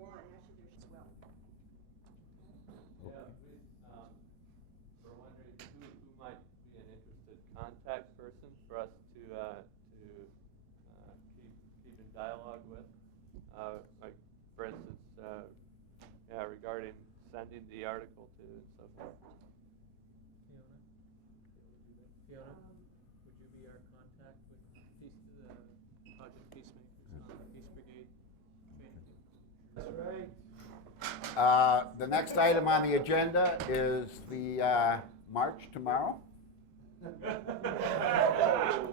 one, actually there's as well. Yeah, we're wondering who might be an interested contact person for us to keep in dialogue with. Like, for instance, regarding sending the article to and so forth. Fiona, would you be our contact with the Project Peacemakers on the Peace Brigade training? That's right. The next item on the agenda is the march tomorrow.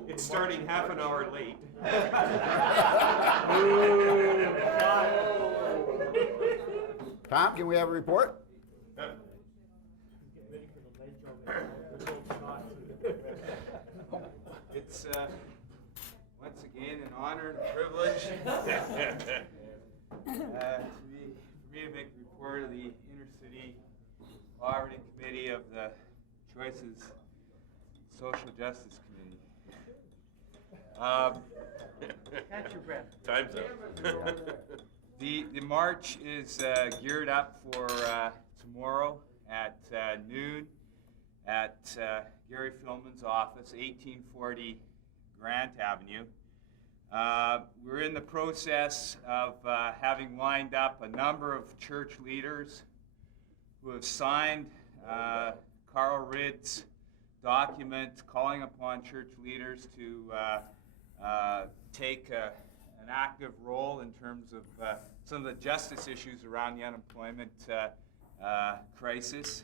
It's starting half an hour late. Tom, can we have a report? It's once again an honor and a privilege for me to make a report of the Intercity Poverty Committee of the Choices Social Justice Committee. Catch your breath. Time's up. The march is geared up for tomorrow at noon at Gary Philman's office, 1840 Grant Avenue. We're in the process of having lined up a number of church leaders who have signed Carl Ridd's document calling upon church leaders to take an active role in terms of some of the justice issues around the unemployment crisis.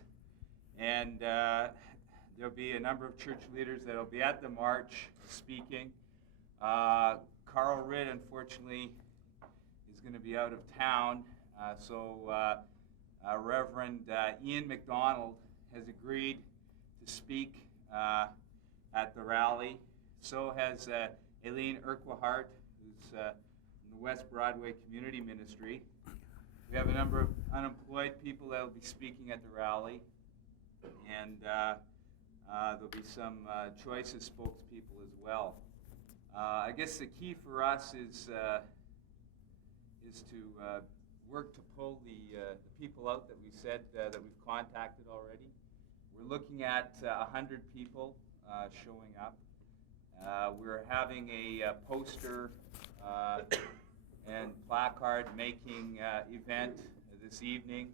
And there'll be a number of church leaders that will be at the march speaking. Carl Ridd, unfortunately, is going to be out of town, so Reverend Ian McDonald has agreed to speak at the rally. So has Aileen Urquhart, who's in the West Broadway Community Ministry. We have a number of unemployed people that will be speaking at the rally, and there'll be some Choices spokespeople as well. I guess the key for us is to work to pull the people out that we said that we've contacted already. We're looking at 100 people showing up. We're having a poster and placard making event this evening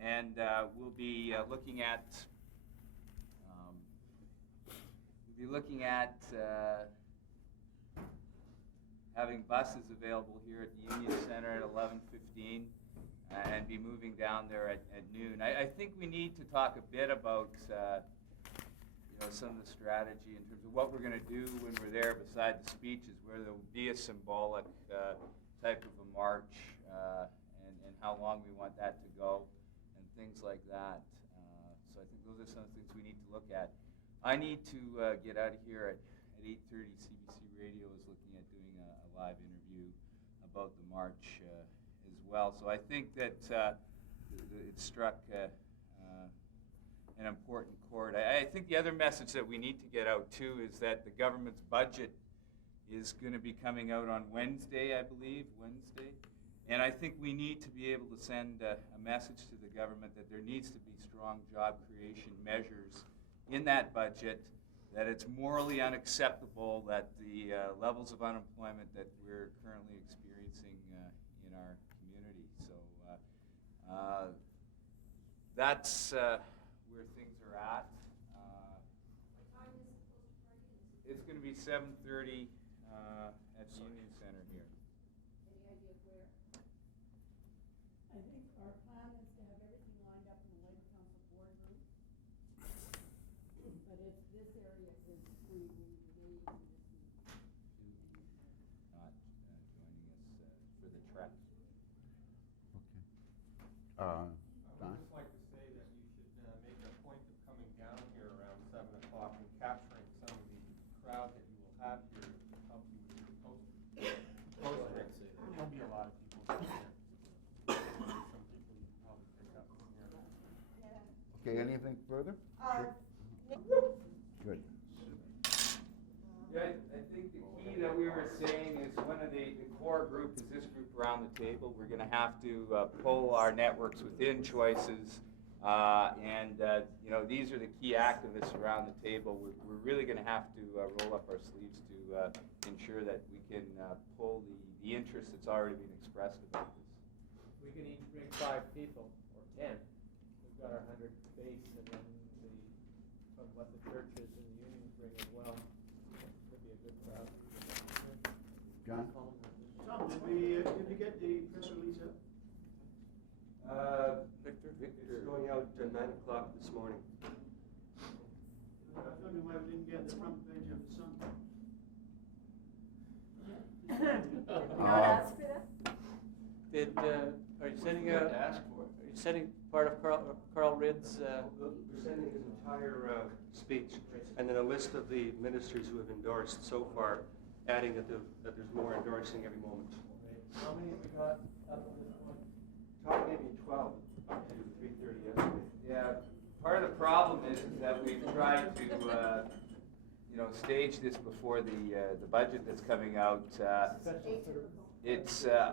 and we'll be looking at having buses available here at the Union Center at 11:15 and be moving down there at noon. I think we need to talk a bit about some of the strategy in terms of what we're going to do when we're there beside the speeches, where there will be a symbolic type of a march and how long we want that to go and things like that. So I think those are some of the things we need to look at. I need to get out of here at 8:30. CBC Radio is looking at doing a live interview about the march as well. So I think that it struck an important chord. I think the other message that we need to get out too is that the government's budget is going to be coming out on Wednesday, I believe, And I think we need to be able to send a message to the government that there needs to be strong job creation measures in that budget, that it's morally unacceptable that the levels of unemployment that we're currently experiencing in our community. So that's where things are at. What time is it supposed to start? It's going to be 7:30 at the Union Center here. Any idea of where? I think our plan is to have everything lined up in the Labor Council boardroom. But if this area is free, we may use this meeting. Not joining us for the trek. Okay. I would just like to say that you should make a point of coming down here around 7 o'clock and capturing some of the crowd that you will have here to help you with your postering. There'll be a lot of people here. Some people you can probably pick up from here. Okay, anything further? Sure. Good. Yeah, I think the key that what we were saying is one of the core group is this group around the table. We're going to have to pull our networks within choices. You know, these are the key activists around the table. We're really going to have to roll up our sleeves to ensure that we can pull the interest that's already been expressed about this. We can each bring 5 people, or 10. We've got our 100 base, and then from what the churches and the unions bring as well. Could be a good crowd. John? Tom, did we get the press release out? Victor? It's going out at 9 o'clock this morning. I was wondering why we didn't get the front page of the Sun. Did we not ask for that? Are you sending Ask for it. Are you sending part of Carl Ridd's? We're sending his entire speech, and then a list of the ministers who have endorsed so far, adding that there's more endorsing every moment. How many have we got up to this point? Tom gave me 12 up to 3:30 yesterday. Yeah, part of the problem is that we've tried to, you know, stage this before the budget that's coming out.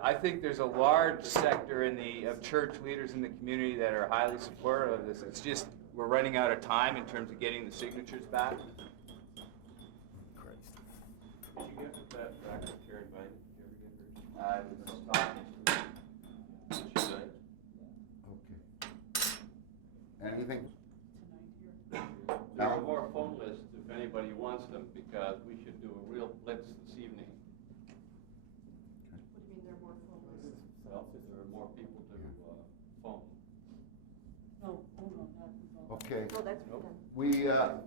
I think there's a large sector of church leaders in the community that are highly supportive of this. It's just we're running out of time in terms of getting the signatures back. Did you get that back with Karen Vine? Did you ever get her? I was talking to Did she say? Okay. Anything? There are more phone lists if anybody wants them, because we should do a real blitz this evening. What do you mean there are more phone lists? Well, if there are more people to phone. No, hold on, that was all. Okay. Oh, that's been done.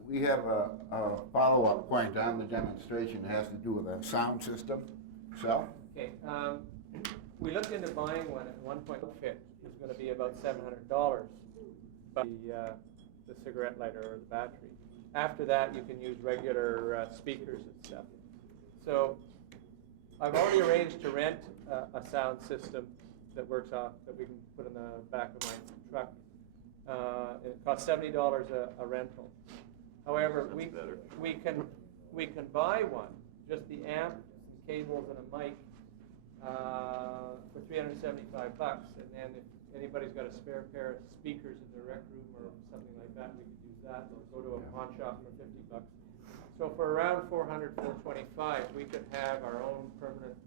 We have a follow-up point on the demonstration. It has to do with a sound system. So, Okay, we looked into buying one at one point. Fit is going to be about $700. But the cigarette lighter or the battery. After that, you can use regular speakers and stuff. So I've already arranged to rent a sound system that works off, that we can put in the back of my truck. It costs $70 a rental. However, we can buy one, just the amp, some cables, and a mic for $375. And then if anybody's got a spare pair of speakers in their rec room or something like that, we could use that. Or go to a pawn shop for $50. So for around $400, $425, we could have our own permanent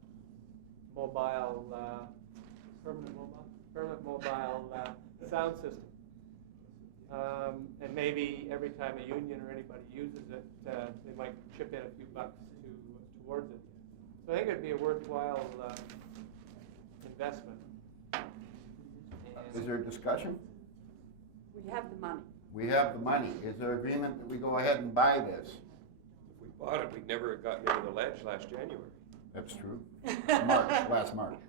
mobile sound system. And maybe every time a union or anybody uses it, they might chip in a few bucks towards it. So I think it'd be a worthwhile investment. is there discussion? We have the money. We have the money. Is there agreement that we go ahead and buy this? If we bought it, we'd never have gotten over the ledge last January. That's true. Last March.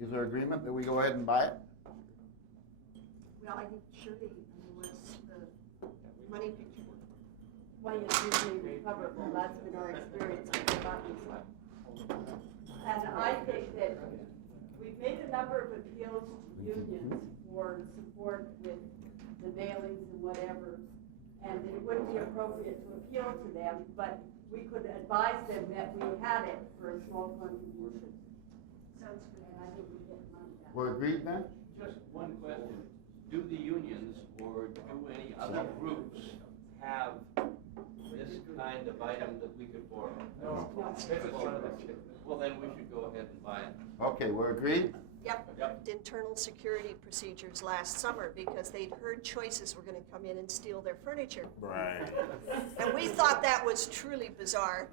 Is there agreement that we go ahead and buy it? Well, I think surely unless the money picture. Why it's usually recoverable, that's been our experience with the buttons. And I think that we've made a number of appeals to unions for support with the mailings and whatever, and it wouldn't be appropriate to appeal to them, but we could advise them that we had it for a small contribution. Sounds good. And I think we get money back. We're agreed then? Just one question. Do the unions or do any other groups have this kind of item that we could borrow? No, this is one of the. Well, then we should go ahead and buy it. Okay, we're agreed? Yep, internal security procedures last summer because they'd heard choices were going to come in and steal their furniture. Right. And we thought that was truly bizarre.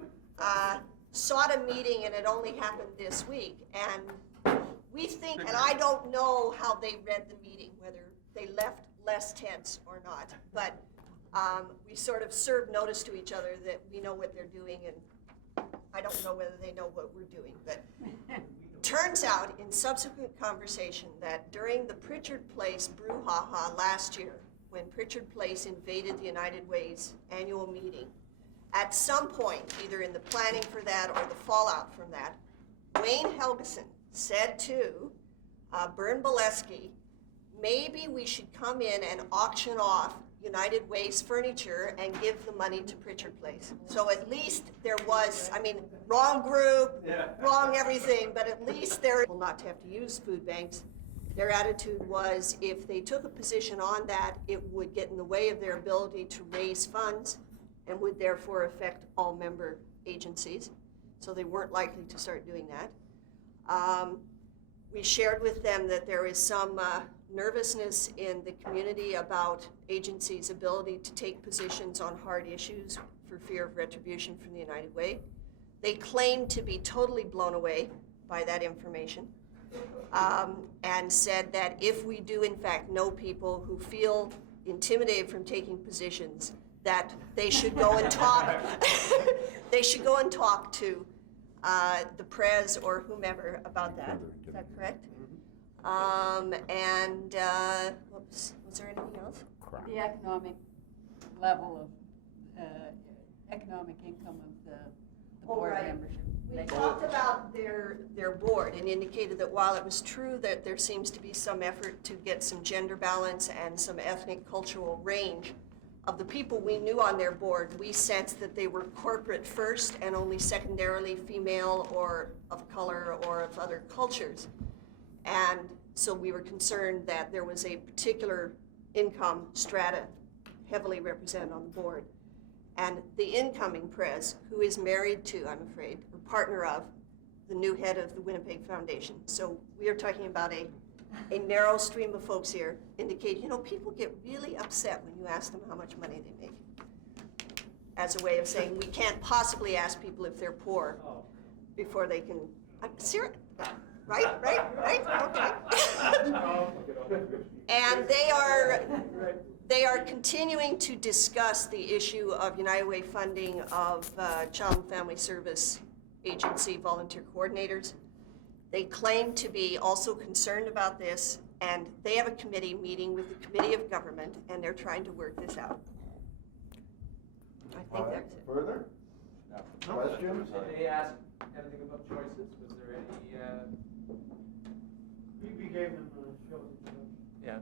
Sought a meeting and it only happened this week. And we think, and I don't know how they read the meeting, whether they left less tense or not, but we sort of served notice to each other that we know what they're doing, and I don't know whether they know what we're doing, but turns out in subsequent conversation that during the Pritchard Place brouhaha last year, when Pritchard Place invaded the United Way's annual meeting, at some point, either in the planning for that or the fallout from that, Wayne Helgeson said to Bern Boleski, maybe we should come in and auction off United Way's furniture and give the money to Pritchard Place. So at least there was, I mean, wrong group, wrong everything, but at least there will not have to use food banks. Their attitude was if they took a position on that, it would get in the way of their ability to raise funds and would therefore affect all member agencies. So they weren't likely to start doing that. We shared with them that there is some nervousness in the community about agencies' ability to take positions on hard issues for fear of retribution from the United Way. They claim to be totally blown away by that information, and said that if we do in fact know people who feel intimidated from taking positions, that they should go and talk. They should go and talk to the Prez or whomever about that. Is that correct? And whoops, was there anything else? The economic level of, economic income of the board right. membership. We talked about their board and indicated that while it was true that there seems to be some effort to get some gender balance and some ethnic cultural range of the people we knew on their board, we sensed that they were corporate first and only secondarily female or of color or of other cultures. And so we were concerned that there was a particular income strata heavily represented on the board. And the incoming Prez, who is married to, I'm afraid, or partner of, the new head of the Winnipeg Foundation. So we are talking about a narrow stream of folks here, indicate, people get really upset when you ask them how much money they make. As a way of saying, we can't possibly ask people if they're poor before they can, I'm serious, right, okay. And they are continuing to discuss the issue of United Way funding of Child and Family Service Agency volunteer coordinators. They claim to be also concerned about this, and they have a committee meeting with the Committee of Government, and they're trying to work this out. I think that's it. Further? Questions? Did they ask anything about choices? Was there any, We gave them a show. yeah,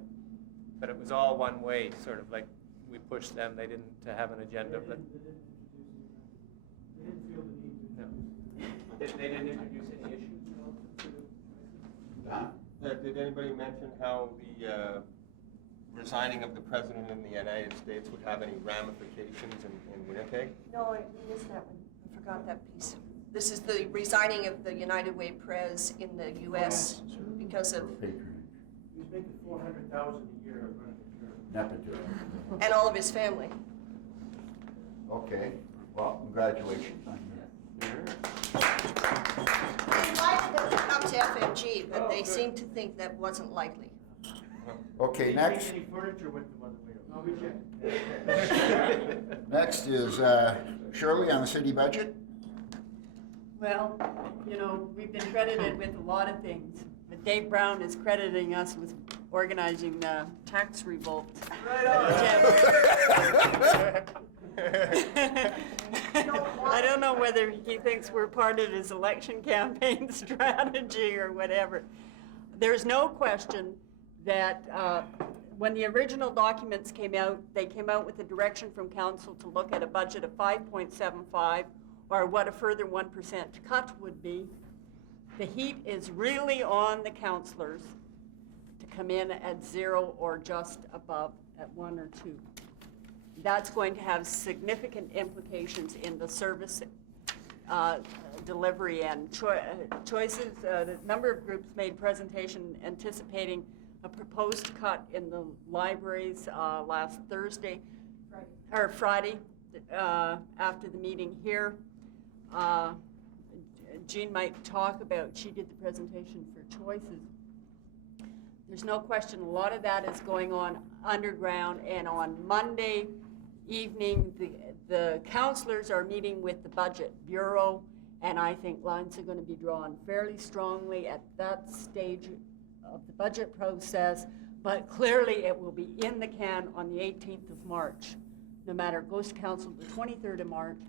but it was all one way, sort of like we pushed them, they didn't have an agenda, but. They didn't feel the need to. No. They didn't introduce any issues? Did anybody mention how the resigning of the President in the United States would have any ramifications in Winnipeg? No, I missed that one. I forgot that piece. This is the resigning of the United Way Prez in the U.S. because of, He's making $400,000 a year. Nepotism. and all of his family. Okay, well, congratulations. We invited them to come to FMG, but they seemed to think that wasn't likely. Okay, next. Any furniture with them on the way over. No, we checked. Next is Shirley on the city budget. Well, we've been credited with a lot of things, but Dave Brown is crediting us with organizing the tax revolt. Right on. I don't know whether he thinks we're part of his election campaign strategy or whatever. There's no question that when the original documents came out, they came out with a direction from council to look at a budget of 5.75, or what a further 1% cut would be. The heat is really on the councillors to come in at 0 or just above at 1 or 2. That's going to have significant implications in the service delivery and choices. The number of groups made presentation anticipating a proposed cut in the libraries last Thursday, or Friday, after the meeting here. Jean might talk about, she did the presentation for choices. There's no question a lot of that is going on underground, and on Monday evening, the councillors are meeting with the Budget Bureau, and I think lines are going to be drawn fairly strongly at that stage of the budget process, but clearly it will be in the can on the 18th of March. No matter, it goes to council the 23rd of March,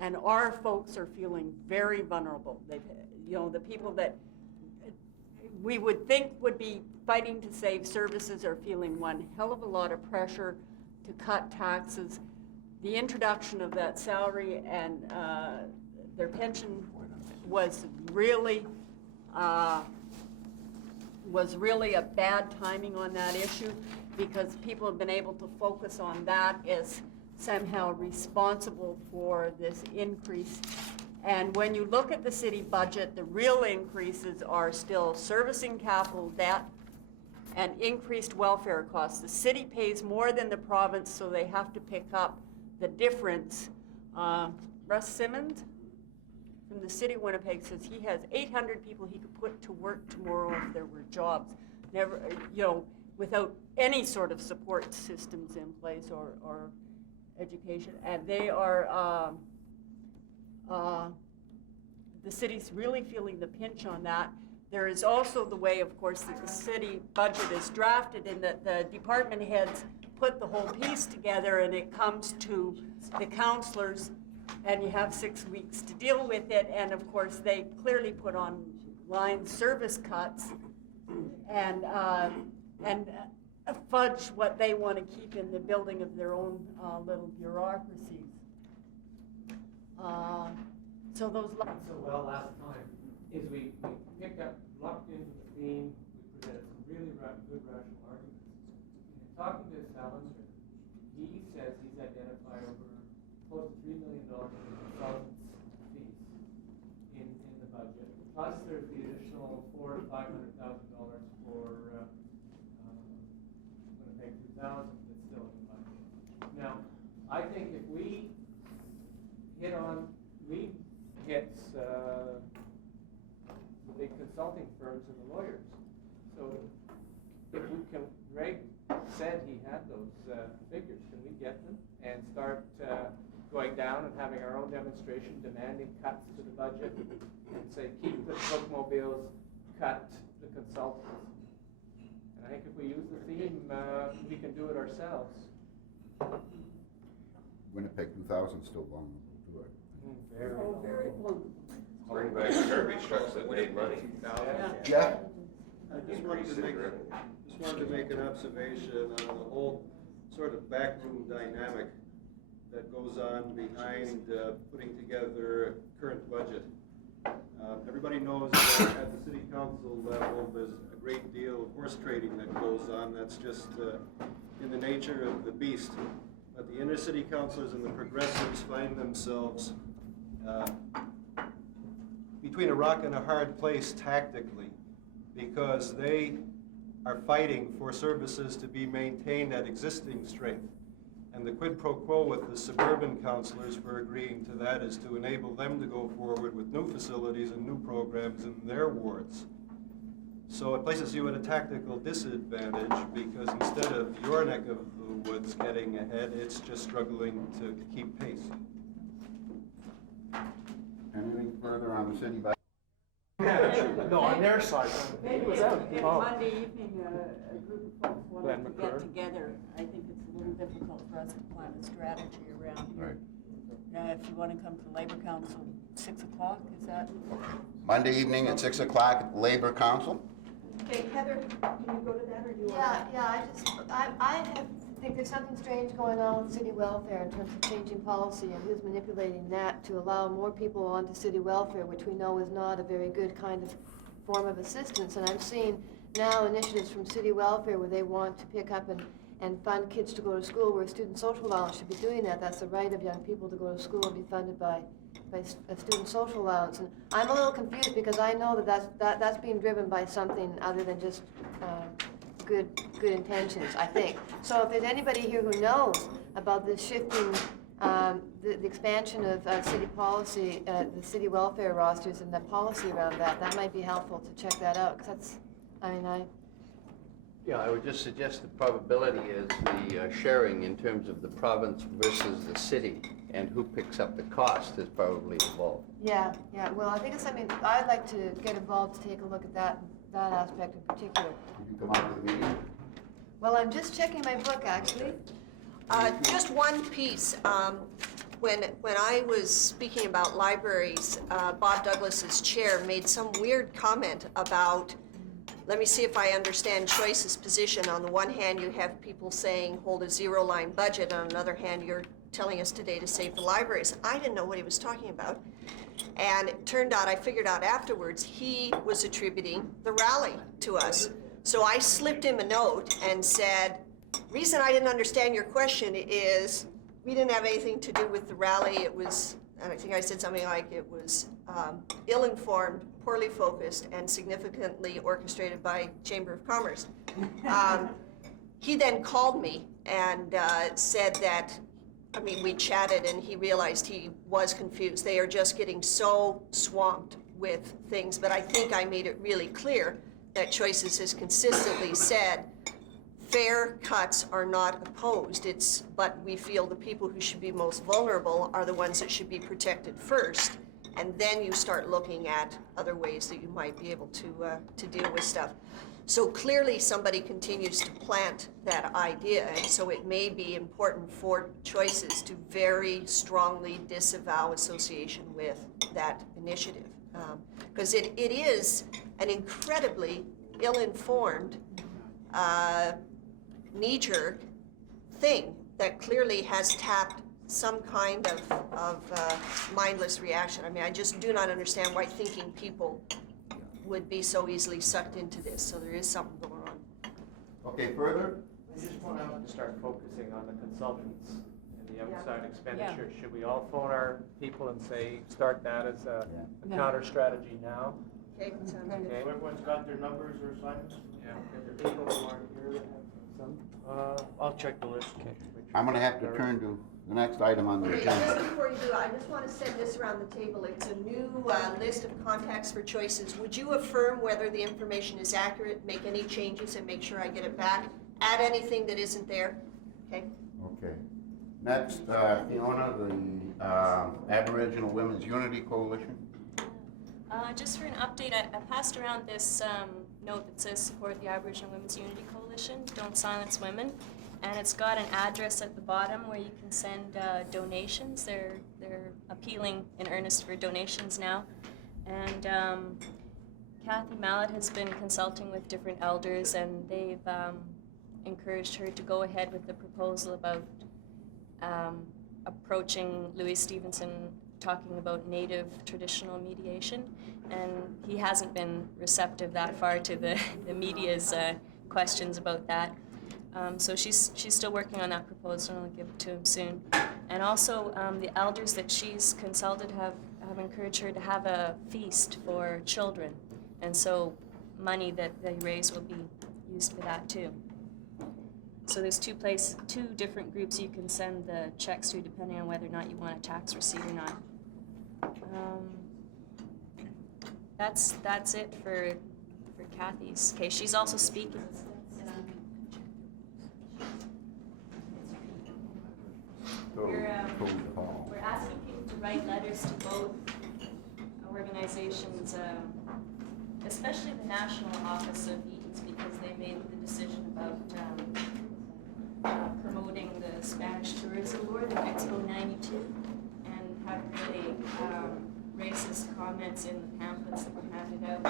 and our folks are feeling very vulnerable. They've, the people that we would think would be fighting to save services are feeling one hell of a lot of pressure. to cut taxes. The introduction of that salary and their pension was really a bad timing on that issue, because people have been able to focus on that as somehow responsible for this increase. And when you look at the city budget, the real increases are still servicing capital debt and increased welfare costs. The city pays more than the province, so they have to pick up the difference. Russ Simmons from the city of Winnipeg says he has 800 people he could put to work tomorrow if there were jobs. Never, without any sort of support systems in place or education. And they are, the city's really feeling the pinch on that. There is also the way, of course, that the city budget is drafted, and that the department heads put the whole piece together, and it comes to the councillors, and you have 6 weeks to deal with it. And of course, they clearly put on line service cuts and fudge what they want to keep in the building of their own little bureaucracies. So those. So well last time is we picked up, locked into the theme, we presented some really good rational arguments. In talking to Salinger, he says he's identified over close to $3 million in consultants' fees in the budget. Plus there's the additional $400,000 to $500,000 for Winnipeg 2000 that's still in the budget. Now, I think if we hits the big consulting firms and the lawyers. So if we can, Greg said he had those figures, can we get them and start going down and having our own demonstration, demanding cuts to the budget, and say keep the bookmobiles, cut the consultants. And I think if we use the theme, we can do it ourselves. Winnipeg 2000 still vulnerable to it. Very vulnerable. Bring back garbage trucks that made money. Jeff? I just wanted to make an observation on the whole sort of backroom dynamic that goes on behind putting together a current budget. Everybody knows that at the city council level, there's a great deal of horse trading that goes on. That's just in the nature of the beast. But the inner city councilors and the progressives find themselves between a rock and a hard place tactically, because they are fighting for services to be maintained at existing strength. And the quid pro quo with the suburban councillors for agreeing to that is to enable them to go forward with new facilities and new programs in their wards. So it places you at a tactical disadvantage, because instead of your neck of the woods getting ahead, it's just struggling to keep pace. Anything further on the city budget? No, on their side. Maybe if Monday evening a group of folks wanted to get together, I think it's a little difficult for us to plan a strategy around here. If you want to come to Labor Council, 6 o'clock, is that? Monday evening at 6 o'clock at the Labor Council. Okay, Heather, can you go to that, or do you want I think there's something strange going on with city welfare in terms of changing policy and who's manipulating that to allow more people onto city welfare, which we know is not a very good kind of form of assistance. And I'm seeing now initiatives from city welfare where they want to pick up and fund kids to go to school, where student social allowance should be doing that. That's the right of young people to go to school and be funded by a student social allowance. And I'm a little confused, because I know that's being driven by something other than just good intentions, I think. So if there's anybody here who knows about this shifting, the expansion of city policy, the city welfare rosters and the policy around that might be helpful to check that out, because that's, Yeah, I would just suggest the probability is the sharing in terms of the province versus the city, and who picks up the cost is probably involved. Yeah, well, I think it's something I'd like to get involved to take a look at that aspect in particular. Did you come out to the meeting? Well, I'm just checking my book, actually. Just one piece. When I was speaking about libraries, Bob Douglas's chair made some weird comment about let me see if I understand Choice's position. On the one hand, you have people saying hold a zero-line budget. On the other hand, you're telling us today to save the libraries. I didn't know what he was talking about. And it turned out, I figured out afterwards, he was attributing the rally to us. So I slipped him a note and said, reason I didn't understand your question is we didn't have anything to do with the rally. It was, and I think I said something like it was ill-informed, poorly focused, and significantly orchestrated by Chamber of Commerce. He then called me and said that, I mean, we chatted and he realized he was confused. They are just getting so swamped with things, but I think I made it really clear that Choices has consistently said fair cuts are not opposed. But we feel the people who should be most vulnerable are the ones that should be protected first, and then you start looking at other ways that you might be able to deal with stuff. So clearly somebody continues to plant that idea, and so it may be important for Choices to very strongly disavow association with that initiative. Because it is an incredibly ill-informed, knee-jerk thing that clearly has tapped some kind of mindless reaction. I mean, I just do not understand why thinking people would be so easily sucked into this. So there is something going on. Okay, further? I just want to start focusing on the consultants and the outside expenditure. Should we all phone our people and say, start that as a counter strategy now? Okay, sounds good. Okay. Everyone's got their numbers or assignments? Yeah. Is there people who aren't here that have some? I'll check the list. Okay. I'm gonna have to turn to the next item on the Okay, just agenda. before you do, I just want to send this around the table. It's a new list of contacts for Choices. Would you affirm whether the information is accurate, make any changes, and make sure I get it back? Add anything that isn't there, okay? Okay. Next, Fiona, the Aboriginal Women's Unity Coalition. Just for an update, I passed around this note that says support the Aboriginal Women's Unity Coalition, Don't Silence Women. And it's got an address at the bottom where you can send donations. They're appealing in earnest for donations now. And Kathy Mallet has been consulting with different elders, and they've encouraged her to go ahead with the proposal about approaching Louis Stevenson, talking about Native traditional mediation. And he hasn't been receptive that far to the media's questions about that. So she's still working on that proposal, and I'll give it to him soon. And also, the elders that she's consulted have encouraged her to have a feast for children. And so money that they raise will be used for that too. So there's two different groups you can send the checks to, depending on whether or not you want a tax receipt or not. That's it for Kathy's case. She's also speaking. We're asking people to write letters to both organizations, especially the National Office of Eaton's, because they made the decision about promoting the Spanish Tourism Board in Expo 92 and have really racist comments in the pamphlets that were handed out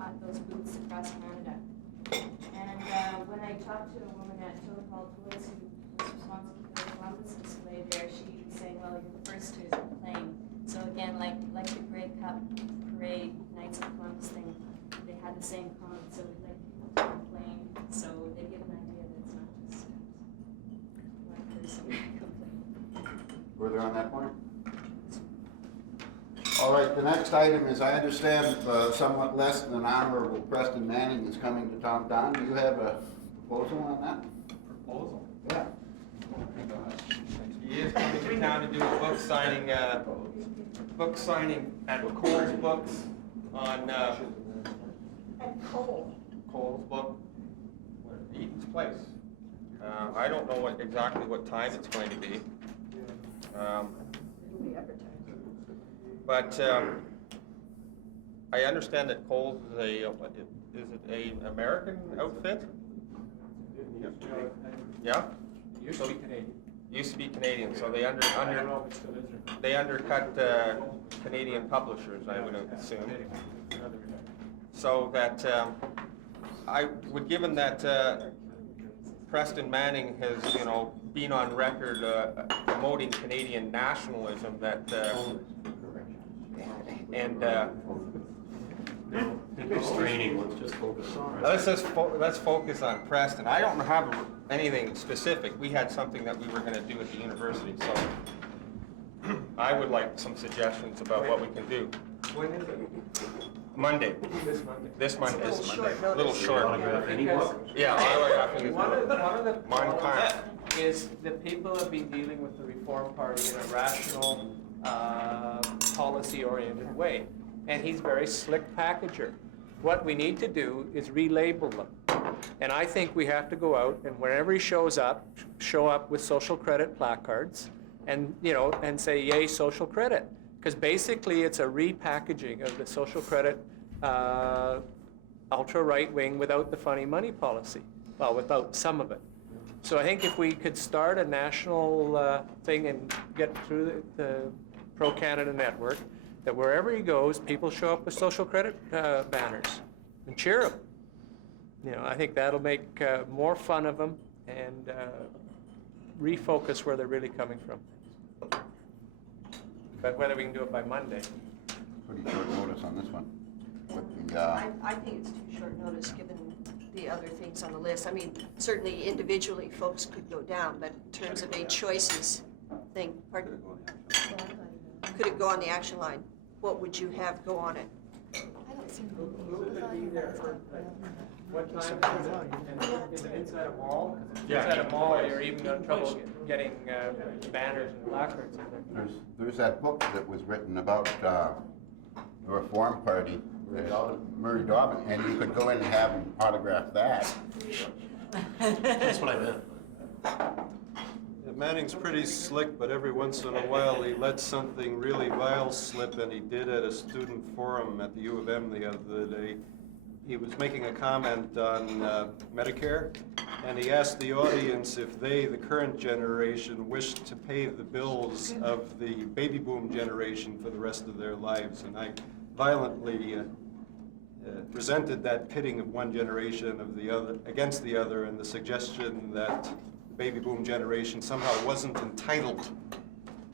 at those booths across Canada. And when I talked to a woman at Total Toys who was responsible for the Columbus display there, she was saying, well, you're the first to complain. So again, like the Grey Cup Parade, Knights of Columbus thing, they had the same comment, so we'd like people to complain. So they give an idea that it's not just one person complaining. Further on that point? All right, the next item is, I understand somewhat less than Honorable Preston Manning is coming to Tom Don. Do you have a proposal on that? Proposal? Yeah. He is coming to town to do a book signing at Cole's Books on, And Cole. Cole's book, Eaton's Place. I don't know exactly what time it's going to be. It'll be advertised. But I understand that Cole's is it an American outfit? Yeah? Used to be Canadian. Used to be Canadian, so they I don't know if it still is or not. they undercut Canadian publishers, I would assume. So that given that Preston Manning has, been on record promoting Canadian nationalism, that Restraining, let's just focus on. let's focus on Preston. I don't have anything specific. We had something that we were going to do at the university, so I would like some suggestions about what we can do. When is it? Monday. This Monday. This Monday. A Little short. Autograph any book? Yeah, autographing is One of the Mein problems Kampf. is that people have been dealing with the Reform Party in a rational, policy-oriented way. And he's very slick packager. What we need to do is relabel them. And I think we have to go out and wherever he shows up, show up with social credit placards and, and say, yay, social credit. Because basically it's a repackaging of the social credit ultra right wing without the funny money policy. Well, without some of it. So I think if we could start a national thing and get through the Pro-Canada network, that wherever he goes, people show up with social credit banners and cheer him. I think that'll make more fun of them and refocus where they're really coming from. But whether we can do it by Monday. Pretty short notice on this one. With the, I think it's too short notice, given the other things on the list. I mean, certainly individually, folks could go down, but in terms of a choices thing, pardon? Could it go on the action line? What would you have go on it? I don't see Who could be there for, what time is it inside a mall? Yeah. Inside a mall, you're even in trouble getting banners and placards in there. there's that book that was written about the Reform Party, Murray Dobbin, and you could go in and have him autograph that. That's what I meant. Manning's pretty slick, but every once in a while he lets something really vile slip, and he did at a student forum at the U of M the other day. He was making a comment on Medicare, and he asked the audience if they, the current generation, wished to pay the bills of the baby boom generation for the rest of their lives. And I violently resented that pitting of one generation of the other against the other, and the suggestion that the baby boom generation somehow wasn't entitled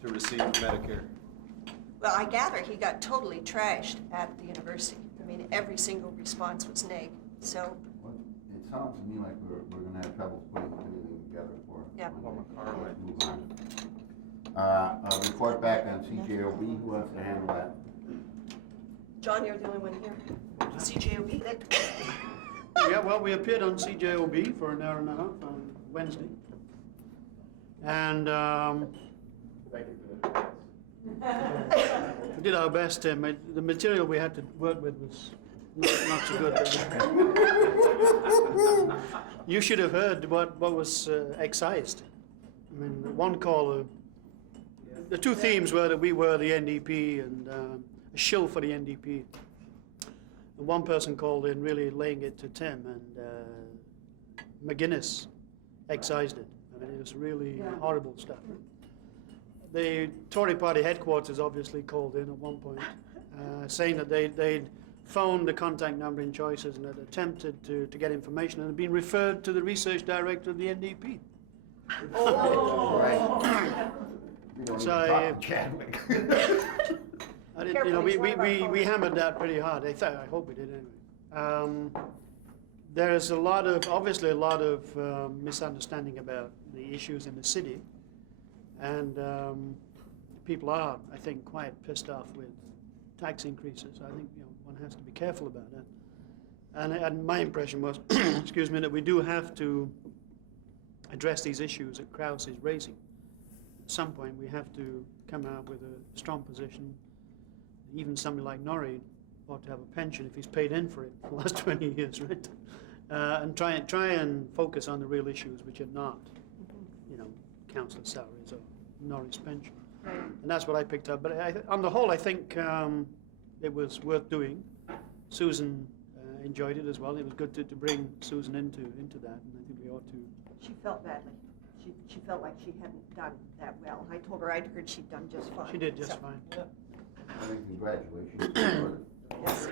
to receive Medicare. Well, I gather he got totally trashed at the university. I mean, every single response was neg. So, Well, it sounds to me like we're going to have trouble putting anything together for it. Yeah. Move on. A report back on CJOB. Who wants to handle that? John, you're the only one here. CJOB. Yeah, well, we appeared on CJOB for an hour and a half on Wednesday. And Thank you for the we did our best. The material we had to work with was not so good. You should have heard what was excised. I mean, one caller, the two themes were that we were the NDP and a shill for the NDP. And one person called in really laying it to Tim, and McGuinness excised it. I mean, it was really horrible stuff. The Tory party headquarters obviously called in at one point, saying that they'd phoned the contact number in Choices and had attempted to get information and had been referred to the research director of the NDP. Right. We don't So even talk to Chadwick. I did, we hammered that pretty hard. I hope we did anyway. There's obviously a lot of misunderstanding about the issues in the city, and people are, I think, quite pissed off with tax increases. I think one has to be careful about that. And my impression was, excuse me, that we do have to address these issues that Krauss is raising. At some point, we have to come out with a strong position. Even somebody like Norrie ought to have a pension if he's paid in for it for the last 20 years, right? And try and focus on the real issues, which are not, councillor salaries or Norrie's pension. Right. And that's what I picked up. But on the whole, I think it was worth doing. Susan enjoyed it as well. It was good to bring Susan into that, and I think we ought to. She felt badly. She felt like she hadn't done that well. I told her I'd heard she'd done just fine. She did just fine. I think congratulations. Yes.